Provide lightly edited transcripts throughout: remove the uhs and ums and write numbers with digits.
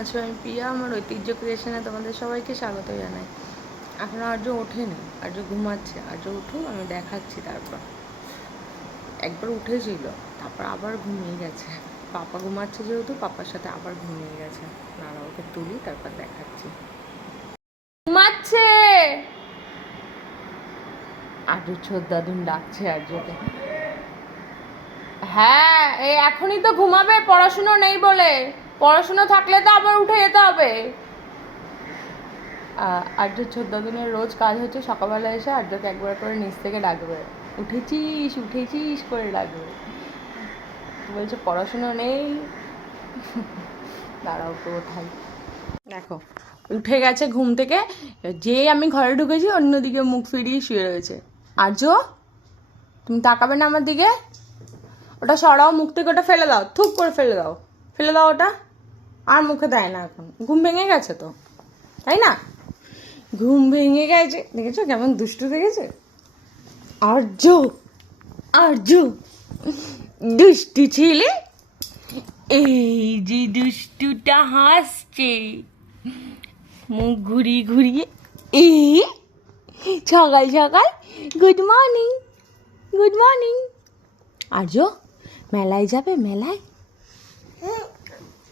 আছো? আমি প্রিয়া, আমার ঐতিহ্য ক্রিয়েশনে তোমাদের সবাইকে স্বাগত জানাই। এখন আর্য ওঠেনি, আর্য ঘুমাচ্ছে। আর্য উঠুক, আমি দেখাচ্ছি। তারপর একবার উঠেছিল, তারপর আবার ঘুমিয়ে গেছে। পাপা ঘুমাচ্ছে যেহেতু, পাপার সাথে আবার ঘুমিয়ে গেছে। না ওকে তুলি, তারপর দেখাচ্ছি। ঘুমাচ্ছে। আর্য ছোদ্দাদুন ডাকছে আর্যকে। হ্যাঁ, এই এখনই তো ঘুমাবে, পড়াশুনো নেই বলে। পড়াশুনো থাকলে তো আবার উঠে যেতে হবে। আর্য 14 দিনের রোজ কাজ হচ্ছে সকালবেলা এসে আর্যকে একবার করে নিচ থেকে ডাকবে, উঠেছিস উঠেছিস করে ডাকবে। বলছে পড়াশুনো নেই। দাঁড়াও তো ওঠাই। দেখো উঠে গেছে ঘুম থেকে, যে আমি ঘরে ঢুকেছি অন্যদিকে মুখ ফিরিয়ে শুয়ে রয়েছে। আর্য, তুমি তাকাবে না আমার দিকে? ওটা সরাও মুখ থেকে, ওটা ফেলে দাও, থুপ করে ফেলে দাও, ফেলে দাও ওটা। আর মুখে দেয় না, এখন ঘুম ভেঙে গেছে তো, তাই না? ঘুম ভেঙে গেছে, দেখেছো কেমন দুষ্টু দেখেছে? আর্য, আর্য দুষ্টু ছেলে। এই যে দুষ্টুটা হাসছে মুখ ঘুরিয়ে ঘুরিয়ে। এই সকাল সকাল গুড মর্নিং, গুড মর্নিং। আর্য, মেলায় যাবে? মেলায়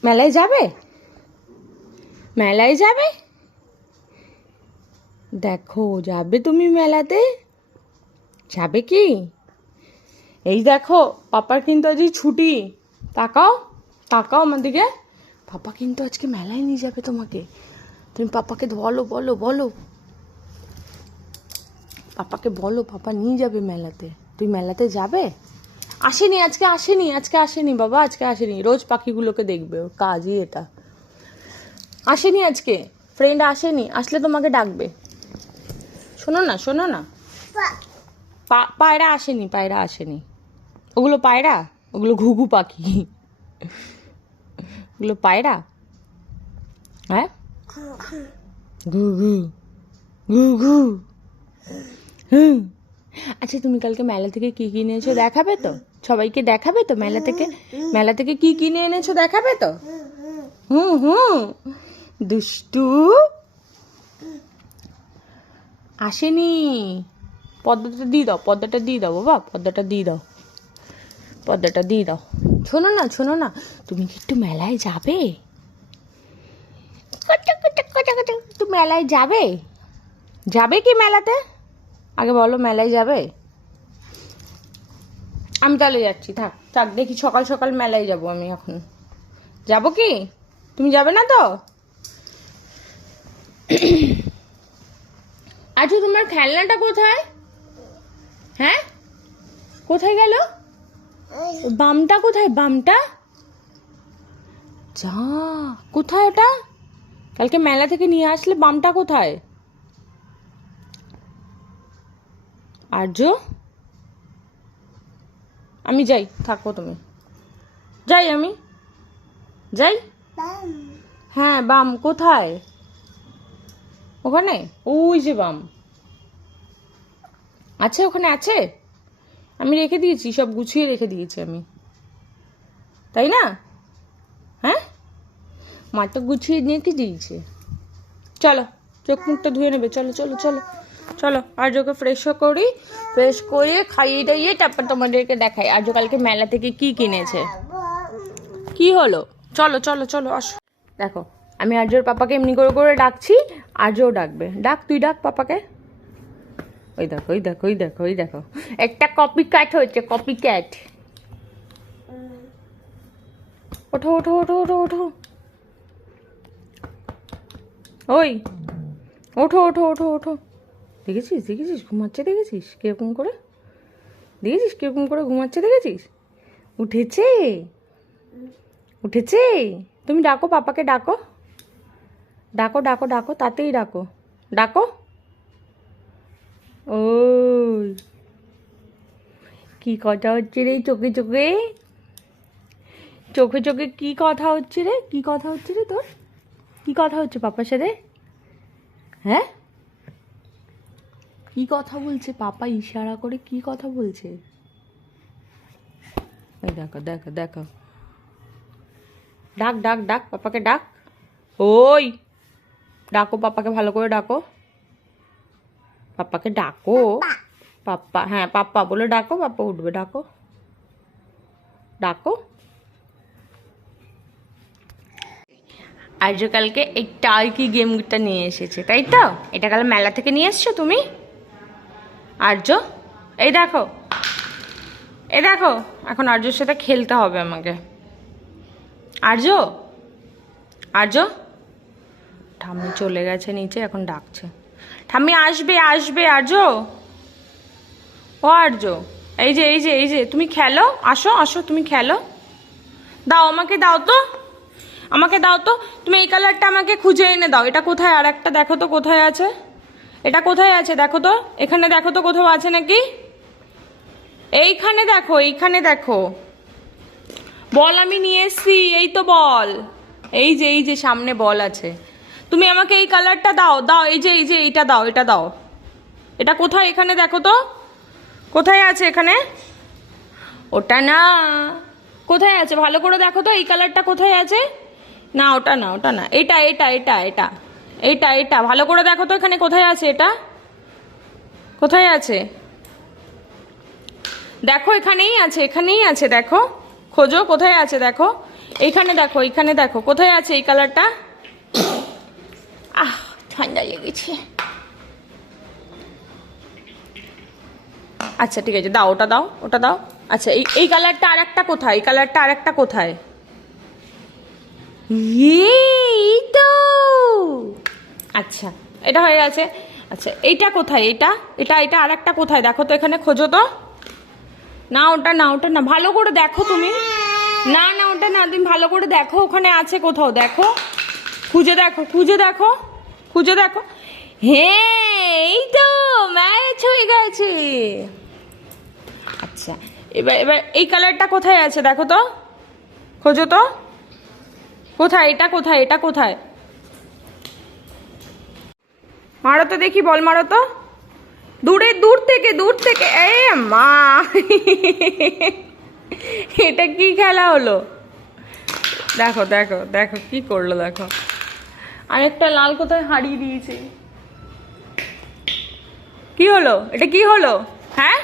মেলায় যাবে? মেলায় যাবে? দেখো যাবে তুমি মেলাতে? যাবে কি? এই দেখো পাপার কিন্তু আজকে ছুটি। তাকাও, তাকাও আমার দিকে। পাপা কিন্তু আজকে মেলায় নিয়ে যাবে তোমাকে। তুমি পাপাকে বলো, বলো, বলো, পাপাকে বলো পাপা নিয়ে যাবে মেলাতে। তুই মেলাতে যাবে? আসেনি আজকে, আসেনি আজকে, আসেনি বাবা, আজকে আসেনি। রোজ পাখিগুলোকে দেখবে, ওর কাজই এটা। আসেনি আজকে, ফ্রেন্ড আসেনি, আসলে তোমাকে ডাকবে। শোনো না, শোনো না, পায়রা আসেনি, পায়রা আসেনি। ওগুলো পায়রা, ওগুলো ঘুঘু পাখি। ওগুলো পায়রা। হ্যাঁ, ঘুঘু, ঘুঘু। হুম। আচ্ছা তুমি কালকে মেলা থেকে কি কিনে এনেছো দেখাবে তো? সবাইকে দেখাবে তো? মেলা থেকে কি কিনে এনেছো দেখাবে তো? হুম হুম। দুষ্টু আসেনি। পর্দাটা দিয়ে দাও, পর্দাটা দিয়ে দাও বাবা, পর্দাটা দিয়ে দাও, পর্দাটা দিয়ে দাও। শোনো না, শোনো না, তুমি কি একটু মেলায় যাবে? একটু মেলায় যাবে? যাবে কি মেলাতে? আগে বলো, মেলায় যাবে? আমি তাহলে যাচ্ছি, থাক থাক, দেখি সকাল সকাল মেলায় যাব আমি। এখন যাব কি? তুমি যাবে না তো? আচ্ছা তোমার খেলনাটা কোথায়? হ্যাঁ, কোথায় গেল? বামটা কোথায়? বামটা যা, কোথায় ওটা? কালকে মেলা থেকে নিয়ে আসলে বামটা কোথায়? আর্য, আমি যাই, থাকো তুমি। যাই, আমি যাই। হ্যাঁ বাম কোথায়? ওখানে, ওই যে বাম আছে, ওখানে আছে। আমি রেখে দিয়েছি, সব গুছিয়ে রেখে দিয়েছি আমি, তাই না? হ্যাঁ, মা তো গুছিয়ে রেখে দিয়েছে। চলো চোখ মুখটা ধুয়ে নেবে, চলো চলো চলো চলো। আর্যকে ফ্রেশও করি, ফ্রেশ করে খাইয়ে দাইয়ে তারপর তোমাদেরকে দেখাই আর্য কালকে মেলা থেকে কি কিনেছে। কি হলো? চলো চলো চলো আসো। দেখো আমি আর্যর পাপাকে এমনি করে করে ডাকছি, আর্যও ডাকবে। ডাক, তুই ডাক পাপাকে। ওই দেখো, ওই দেখো, ওই দেখো, ওই দেখো, একটা কপি ক্যাট হয়েছে, কপি ক্যাট। ওঠো ওঠো ওঠো ওঠো ওঠো, ওই ওঠো ওঠো ওঠো ওঠো। দেখেছিস, দেখেছিস ঘুমাচ্ছে, দেখেছিস কিরকম করে, দেখেছিস কিরকম করে ঘুমাচ্ছে, দেখেছিস? উঠেছে, উঠেছে। তুমি ডাকো পাপাকে, ডাকো, ডাকো, ডাকো, ডাকো, তাতেই ডাকো, ডাকো। ওই কি কথা হচ্ছে রে চোখে চোখে? চোখে চোখে কি কথা হচ্ছে রে? কি কথা হচ্ছে রে তোর? কি কথা হচ্ছে পাপার সাথে? হ্যাঁ, কি কথা বলছে পাপা? ইশারা করে কি কথা বলছে? ওই দেখো দেখো দেখো, ডাক ডাক ডাক, পাপাকে ডাক। ওই ডাকো পাপ্পাকে, ভালো করে ডাকো, পাপ্পাকে ডাকো। পাপ্পা, হ্যাঁ পাপ্পা বলে ডাকো, পাপ্পা উঠবে, ডাকো ডাকো। আর্য কালকে এই টার্কি গেমটা নিয়ে এসেছে, তাই তো? এটা কাল মেলা থেকে নিয়ে এসছো তুমি আর্য? এই দেখো, এই দেখো, এখন আর্যর সাথে খেলতে হবে আমাকে। আর্য, আর্য, ঠাম্মি চলে গেছে নিচে, এখন ডাকছে। ঠাম্মি আসবে আসবে আর্য, ও আর্য, এই যে এই যে এই যে, তুমি খেলো, আসো আসো, তুমি খেলো। দাও আমাকে, দাও তো, আমাকে দাও তো। তুমি এই কালারটা আমাকে খুঁজে এনে দাও। এটা কোথায়? আর একটা দেখো তো কোথায় আছে, এটা কোথায় আছে দেখো তো, এখানে দেখো তো কোথাও আছে নাকি। এইখানে দেখো, এইখানে দেখো। বল আমি নিয়ে এসছি, এই তো বল, এই যে সামনে বল আছে। তুমি আমাকে এই কালারটা দাও, দাও, এই যে এইটা দাও, এটা দাও। এটা কোথায়? এখানে দেখো তো কোথায় আছে এখানে। ওটা না, কোথায় আছে ভালো করে দেখো তো, এই কালারটা কোথায় আছে। না ওটা না, ওটা না, এটা এটা এটা এটা এইটা এটা, ভালো করে দেখো তো এখানে কোথায় আছে, এটা কোথায় আছে দেখো, এখানেই আছে, এখানেই আছে, দেখো খোঁজো কোথায় আছে দেখো, এইখানে দেখো, এইখানে দেখো কোথায় আছে এই কালারটা। আহ ঠান্ডা লেগেছে। আচ্ছা ঠিক আছে, দাও ওটা, দাও ওটা দাও। আচ্ছা এই কালারটা আর একটা কোথায়, এই কালারটা আর একটা কোথায়। এই তো, আচ্ছা এটা হয়ে গেছে। আচ্ছা এইটা কোথায়, এইটা এটা এটা আর একটা কোথায় দেখো তো, এখানে খোঁজো তো। না ওটা না, ওটা না, ভালো করে দেখো তুমি। না না ওটা না, তুমি ভালো করে দেখো ওখানে আছে কোথাও, দেখো খুঁজে দেখো, খুঁজে দেখো, খুঁজে দেখো। হ্যাঁ এই তো ম্যাচ হয়ে গেছে। আচ্ছা এবার এবার এই কালারটা কোথায় আছে দেখো তো, খোঁজো তো কোথায়, এটা কোথায়, এটা কোথায়। মারো তো দেখি, বল মারো তো, দূরে, দূর থেকে, দূর থেকে। এ মা, এটা কি খেলা হলো, দেখো দেখো দেখো কি করলো দেখো। আরেকটা লাল কোথায় হারিয়ে দিয়েছে। কি হলো, এটা কি হলো, হ্যাঁ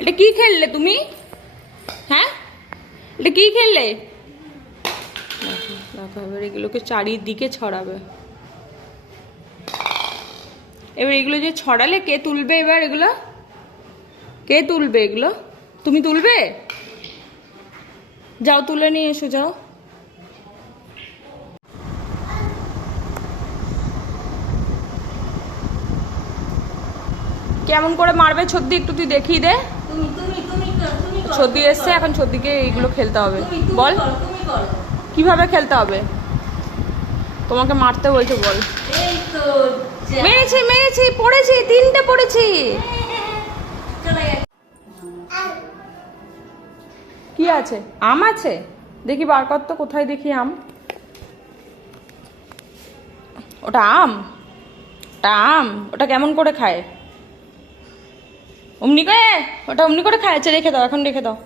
এটা কি খেললে তুমি, হ্যাঁ এটা কি খেললে। দেখো দেখো, এবার এগুলোকে চারিদিকে ছড়াবে। এবার এগুলো যে ছড়ালে কে তুলবে, এবার এগুলো কে তুলবে, এগুলো তুমি তুলবে। যাও তুলে নিয়ে এসো, যাও। কেমন করে মারবে ছদ্দি, একটু তুই দেখিয়ে দে। ছদ্দি এসছে, এখন ছদ্দিকে এইগুলো খেলতে হবে। বল কিভাবে খেলতে হবে, তোমাকে মারতে বলছে, বল। মেরেছি মেরেছি, পড়েছি, তিনটে পড়েছি। কি আছে, আম আছে, দেখি বার কর তো কোথায়, দেখি আম। ওটা আম, ওটা আম, ওটা কেমন করে খায়, অমনি করে, ওটা অমনি করে খায়। আচ্ছা রেখে দাও, এখন রেখে দাও।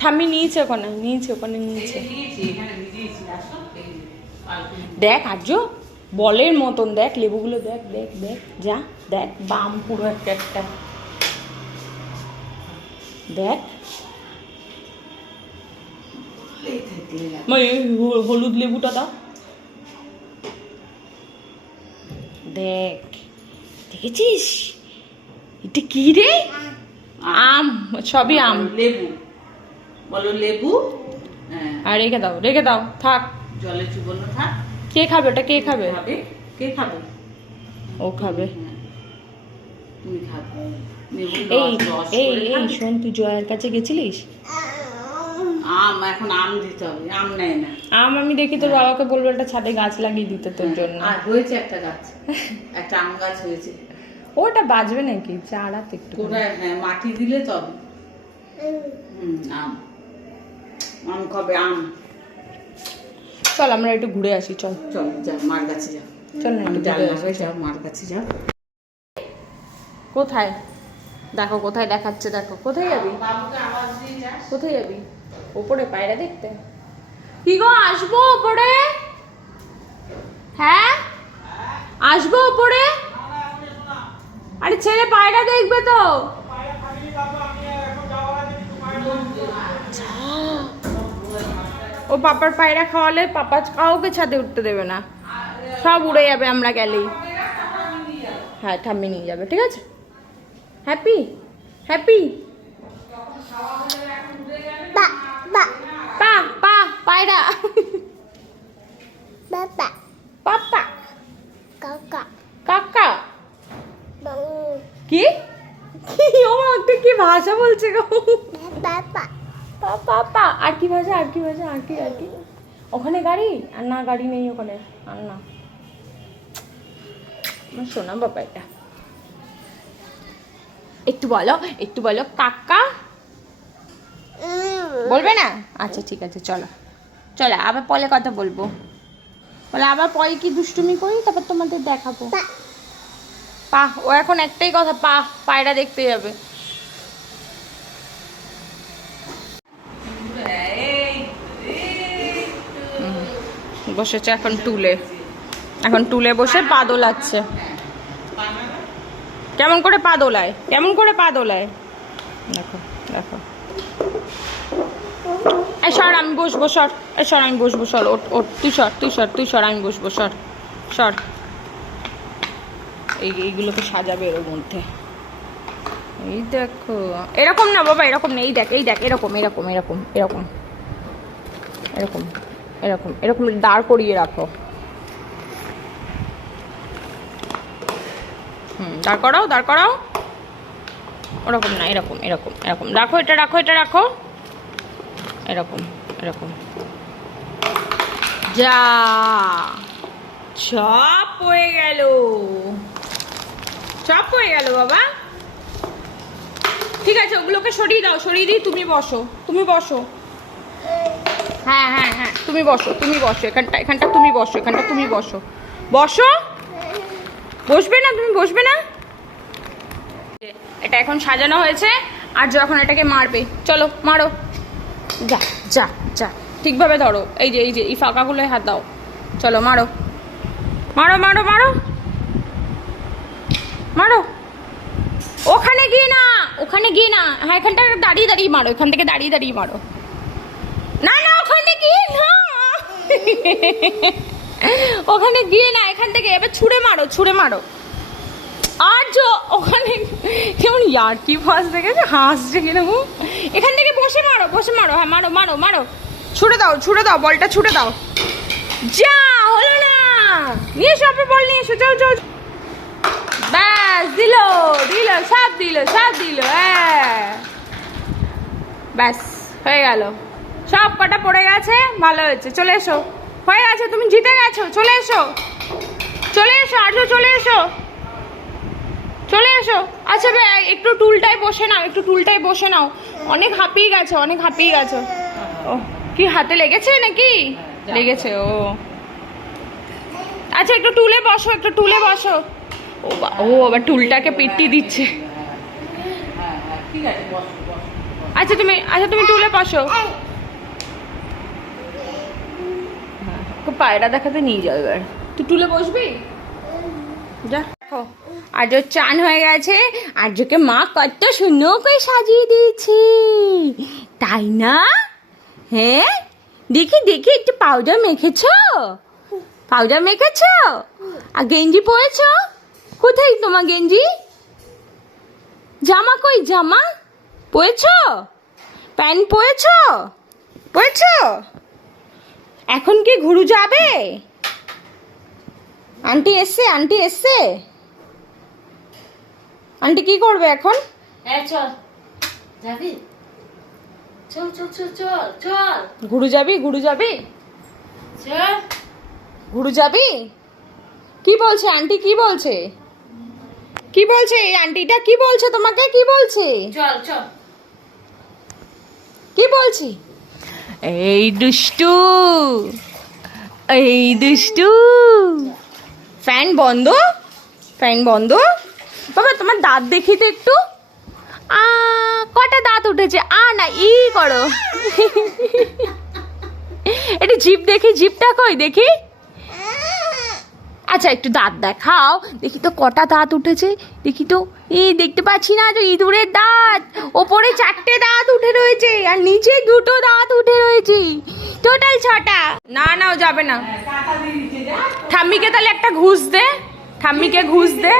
ঠাম্মি নিয়েছে ওখানে, নিয়েছে ওখানে, নিয়েছে। দেখ আর্য, বলের মতন দেখ লেবুগুলো, দেখ দেখ দেখ, যা দেখ, বাম পুরো একটা একটা, দেখ হলুদ লেবুটা দাও, দেখ, দেখেছিস এটা কি রে, আম, সবই আম, লেবু বলো, লেবু। আর রেখে দাও, রেখে দাও, থাক, জলে চুবনো থাক। কে খাবে ওটা, কে খাবে, কে খাবে, ও খাবে। তুমি খাবে। এই এই এই শোন, তুই জয়ের কাছে গেছিলিস। আম, এখন আম দিতে হবে, আম নেয় না। আম আমি দেখি তোর বাবাকে বলবো একটা ছাদে গাছ লাগিয়ে দিতে তোর জন্য। আর হয়েছে একটা গাছ, একটা আম গাছ হয়েছে। ওটা বাজবে নাকি, চারা তো একটু কোথায়, হ্যাঁ মাটি দিলে তবে। আম, আম খাবে, আম। চল আমরা একটু ঘুরে আসি, চল চল যা, মার কাছে যা, চল না আমি একটু ডাল ঘুরে লাগাই, আসি। যা মার কাছে যা। কোথায় দেখো, কোথায় দেখাচ্ছে দেখো, কোথায় যাবি, বাবুকে আওয়াজ দিয়ে যা। কোথায় যাবি, ওপরে পায়রা দেখতে। কি গো আসবো ওপরে, হ্যাঁ আসবো ওপরে? আরে ছেলে পায়রা দেখবে তো। ও পাপার পায়রা খাওয়ালে পাপা কাউকে ছাদে উঠতে দেবে না, সব উড়ে যাবে আমরা গেলেই। হ্যাঁ ঠাম্মি নিয়ে যাবে, ঠিক আছে। হ্যাপি হ্যাপি পা পা পায়রা পাপা কাকা কি ও একটা কি ভাষা বলছে গো। পাপা আর কি ভাষা, আর কি ভাষা, আর কি আর কি? ওখানে গাড়ি? আর না গাড়ি নেই ওখানে, আর না। আমার শোনা বাবা, এটা একটু বলো, একটু বলো কাকা। বলবে না? আচ্ছা ঠিক আছে, চলো চলো আবার পরে কথা বলবো। বলে আবার পরে কি দুষ্টুমি করি তারপর তোমাদের দেখাবো। পা, ও এখন একটাই কথা, পা পায়রা দেখতে যাবে। বসেছে এখন টুলে, এখন টুলে বসে পা দোলাচ্ছে। কেমন করে পা দোলায়, কেমন করে পা দোলায় দেখো দেখো। এই সর, আমি বসবো, সর। এই সর, আমি বসবো, সর। ওট ওট, তুই সর, তুই সর, তুই সর, আমি বসবো, সর সর। এইগুলোকে সাজাবে এর মধ্যে। এই দেখো, এরকম না বাবা, এরকম নেই, দেখ এই দেখ, এরকম এরকম এরকম এরকম এরকম এরকম এরকম দাঁড় করিয়ে রাখো। দাঁড় করাও, দাঁড় করাও। ওরকম না, এরকম এরকম এরকম রাখো, এটা রাখো, এটা রাখো, এরকম এরকম। যা চপ হয়ে গেল, চপ হয়ে গেল বাবা। ঠিক আছে, ওগুলোকে সরিয়ে দাও, সরিয়ে দিই, তুমি বসো, তুমি বসো। হ্যাঁ হ্যাঁ হ্যাঁ, তুমি বসো, তুমি বসো, এখানটা এখানটা তুমি বসো, এখানটা তুমি বসো, বসো। বসবে না তুমি, বসবে না? এটা এখন সাজানো হয়েছে, আর যখন এটাকে মারবে, চলো মারো। যা যা যা, ঠিকভাবে ধরো, এই যে এই যে এই ফাঁকাগুলোয় হাত দাও, চলো মারো মারো মারো মারো মারো। ওখানে গিয়ে না, ওখানে গিয়ে না, হ্যাঁ এখানটা দাঁড়িয়ে দাঁড়িয়ে মারো, এখান থেকে দাঁড়িয়ে দাঁড়িয়ে মারো। না না, ওখানে গিয়ে না, ওখানে গিয়ে না, এখান থেকে এবার ছুঁড়ে মারো, ছুঁড়ে মারো। আর ওখানে কেমন ইয়ার্কি ফাঁস দেখেছে, হাসছে কিরকম। এখান থেকে বসে মারো, বসে মারো, হ্যাঁ মারো মারো মারো, ছুঁড়ে দাও, ছুঁড়ে দাও, বলটা ছুঁড়ে দাও। যা হলো না, নিয়ে এসো, আপনার বল নিয়ে এসো, যাও যাও। ব্যাস, দিল দিল, সব দিল, সব দিল, হ্যাঁ ব্যাস হয়ে গেল, সব কটা পড়ে গেছে, ভালো হয়েছে। চলে এসো, হয়ে গেছে, তুমি জিতে গেছো, চলে এসো, চলে এসো, আজও চলে এসো, চলে এসো। আচ্ছা একটু টুলটায় বসে নাও, একটু টুলটায় বসে নাও, অনেক হাঁপিয়ে গেছো, অনেক হাঁপিয়ে গেছো। ও কি হাতে লেগেছে নাকি? লেগেছে, ও আচ্ছা একটু টুলে বসো, একটু টুলে বসো। ও আবার টুলটাকে পিটি দিচ্ছে। আচ্ছা তুমি টুলে বসো। পায়রা দেখাতে নিয়ে যাও, এবার তুই টুলে বসবি, যা। দেখো আজ চান হয়ে গেছে, আজকে মা কত সুন্দর করে সাজিয়ে দিয়েছে, তাই না? হ্যাঁ দেখি দেখি, একটু পাউডার মেখেছো, পাউডার মেখেছো, আর গেঞ্জি পরেছো? কোথায় তোমার গেঞ্জি? জামা কই, জামা পরেছো? প্যান্ট পরেছো? পরেছো? এখন কি ঘুরু যাবে? আন্টি এসছে, আন্টি এসছে, আন্টি কি করবে এখন? চল যাবি, চল চল চল চল চল, ঘুরু যাবি, ঘুরু যাবি, চল ঘুরু যাবি? কি বলছে আন্টি, কি বলছে, কি বলছে এই আন্টিটা, কি বলছে তোমাকে, কি বলছে? চল চল, কি বলছি? এই দুষ্টু, এই দুষ্টু, ফ্যান বন্ধ, ফ্যান বন্ধ। বাবা তোমার দাঁত দেখি তো একটু, কটা দাঁত উঠেছে, না ই করো। একটু জিভ দেখি, জিভটা কই দেখি, আচ্ছা একটু দাঁত দেখাও, দেখি তো কটা দাঁত উঠেছে, দেখি তো। এই দেখতে পাচ্ছি না তো, ইঁদুরের দাঁত। ওপরে 4টে দাঁত উঠে রয়েছে আর নিচে 2টো দাঁত উঠে রয়েছে, টোটাল 6টা। না না, ও যাবে না। টাকা দিয়ে দিচ্ছে যা। ঠাম্মিকে তাহলে একটা ঘুষ দে, ঠাম্মিকে ঘুষ দে।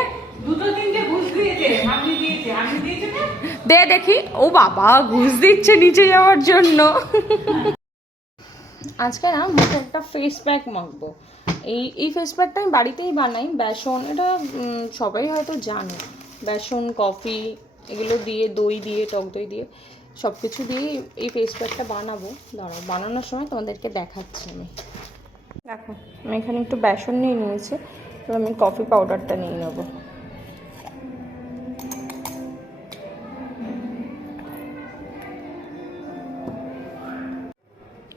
2-3টে ঘুষ দিয়েছে, আমি দিয়েছে, আমি দিয়েছে না। দে দেখি। ও বাবা, ঘুষ দিচ্ছে নিচে যাওয়ার জন্য। আজকে না মুখে একটা ফেস প্যাক মাখবো। এই ফেস প্যাকটা আমি বাড়িতেই বানাই। বেসন, এটা সবাই হয়তো জানে। বেসন, কফি এগুলো দিয়ে, দই দিয়ে, টক দই দিয়ে, সব কিছু দিয়ে এই ফেস প্যাকটা বানাবো। দাঁড়াও, বানানোর সময় তোমাদেরকে দেখাচ্ছি আমি। দেখো, আমি এখানে একটু বেসন নিয়ে নিয়েছি, এবার আমি কফি পাউডারটা নিয়ে নেবো।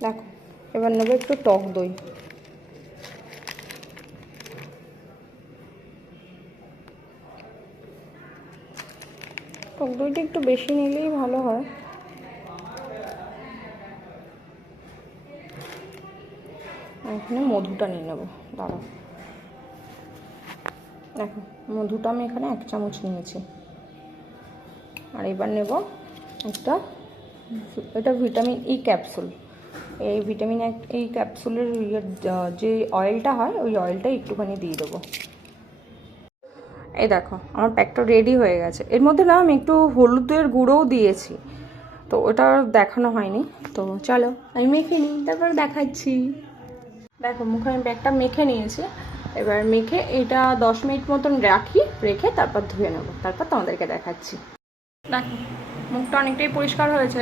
দেখো, এবার নেবো একটু টক দই। টক দইটা একটু বেশি নিলেই ভালো হয়। এখানে মধুটা নিয়ে নেবো, দাঁড়াও। দেখো, মধুটা আমি এখানে 1 চামচ নিয়েছি। আর এবার নেব একটা, এটা ভিটামিন ই ক্যাপসুল। এই ভিটামিন ই ক্যাপসুলের যে অয়েলটা হয়, ওই অয়েলটা একটুখানি দিয়ে দেবো। এই দেখো, আমার প্যাকটা রেডি হয়ে গেছে। এর মধ্যে না আমি একটু হলুদের গুঁড়োও দিয়েছি, তো ওটা দেখানো হয়নি। তো চলো আমি মেখে নিই, তারপর দেখাচ্ছি। দেখো, মুখে আমি প্যাকটা মেখে নিয়েছি। এবার মেখে এটা 10 মিনিট মতন রেখে তারপর ধুয়ে নেবো, তারপর তোমাদেরকে দেখাচ্ছি। দেখো, মুখটা অনেকটাই পরিষ্কার হয়েছে।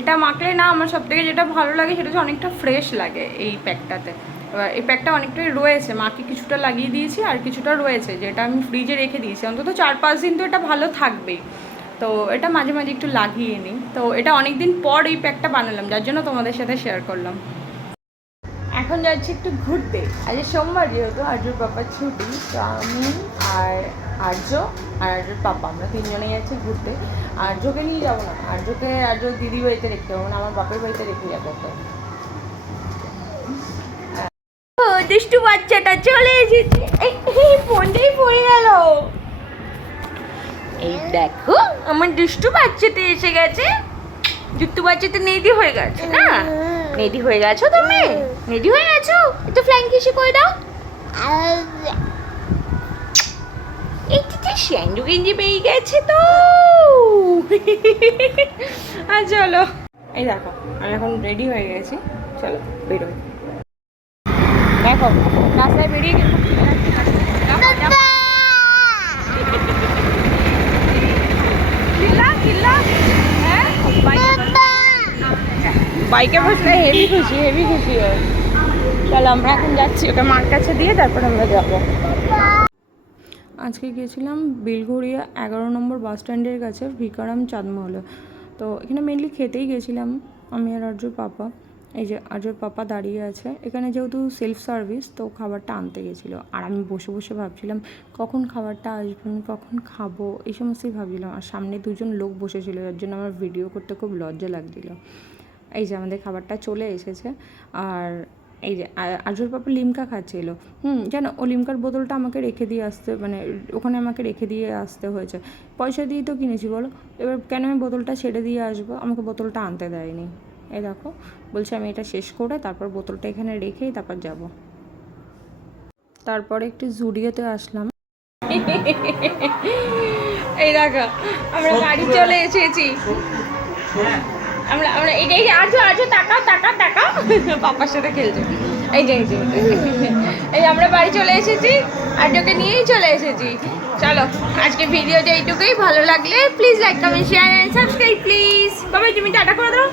এটা মাখলে না আমার সবথেকে যেটা ভালো লাগে সেটা হচ্ছে অনেকটা ফ্রেশ লাগে এই প্যাকটাতে। এবার এই প্যাকটা অনেকটাই রয়েছে, মাকে কিছুটা লাগিয়ে দিয়েছি আর কিছুটা রয়েছে, যেটা আমি ফ্রিজে রেখে দিয়েছি। অন্তত 4-5 দিন তো এটা ভালো থাকবেই। তো এটা মাঝে মাঝে একটু লাগিয়ে নিই। তো এটা অনেক দিন পর এই প্যাকটা বানালাম, যার জন্য তোমাদের সাথে শেয়ার করলাম। এখন যাচ্ছি একটু ঘুরতে। আজ সোমবার যেহেতু আর্যর পাপার ছুটি, তো আমি আর আর্যর পাপা আমরা 3 জনেই যাচ্ছি ঘুরতে। আর্যকে নিয়ে যাবো না, আর্যর দিদি বাড়িতে রেখে যাবো না, আমার বাপের বাড়িতে রেখে যাবো। তো দুষ্টু বাচ্চাটা চলে এসেছে। এই ফোনটাই পড়ে গেল। এই দেখো, আমার দুষ্টু বাচ্চাটা এসে গেছে। দুষ্টু বাচ্চাটা নেডি হয়ে গেছে না? নেডি হয়ে গেছো তুমি? নেডি হয়ে গেছো? একটু ফ্ল্যাং কিসে করে দাও। এই তো স্যান্ডু গেঞ্জি পেয়ে গেছে তো। আর চলো, এই দেখো আমি এখন রেডি হয়ে গেছি, চলো বেরোই। দেখো, রাস্তায় বেরিয়ে গেছি। বাইকে বসলে হেভি খুশি হয়। চলো আমরা এখন যাচ্ছি, ওকে মার কাছে দিয়ে তারপর আমরা যাবো। আজকে গিয়েছিলাম বেলঘরিয়া 11 নম্বর বাস স্ট্যান্ডের কাছে ভিকারাম চাঁদমহলে। তো এখানে মেনলি খেতেই গেছিলাম আমি আর আর্যর পাপা। এই যে আর্যর পাপা দাঁড়িয়ে আছে এখানে, যেহেতু সেলফ সার্ভিস, তো খাবারটা আনতে গেছিলো। আর আমি বসে বসে ভাবছিলাম কখন খাবারটা আসবে, আমি কখন খাবো, এই সমস্তই ভাবছিলাম। আর সামনে 2জন লোক বসেছিল, যার জন্য আমার ভিডিও করতে খুব লজ্জা লাগছিলো। এই যে আমাদের খাবারটা চলে এসেছে। আর এই যে আর্যর পাপা লিমকা খাচ্ছিল। জানো, ও লিমকার বোতলটা আমাকে রেখে দিয়ে আসতে, মানে ওখানে আমাকে রেখে দিয়ে আসতে হয়েছে। পয়সা দিয়ে তো কিনেছি বলো, এবার কেন আমি বোতলটা ছেড়ে দিয়ে আসবো? আমাকে বোতলটা আনতে দেয়নি। এই দেখো, বলছে আমি এটা শেষ করে তারপর বোতলটা এখানে রেখেই তারপর যাব। তারপরে একটু জুডিওতে আসলাম। এই দেখো, আমরা গাড়ি চলে এসেছি। আমরা এই আর্য তাকাও পাপার সাথে খেলছে। এই যে আমরা বাড়ি চলে এসেছি, আর্যকে নিয়েই চলে এসেছি। চলো, আজকে ভিডিওটা এইটুকুই। ভালো লাগলে please like, comment, share and subscribe please. বাবা, তুমি টাটা করে দাও।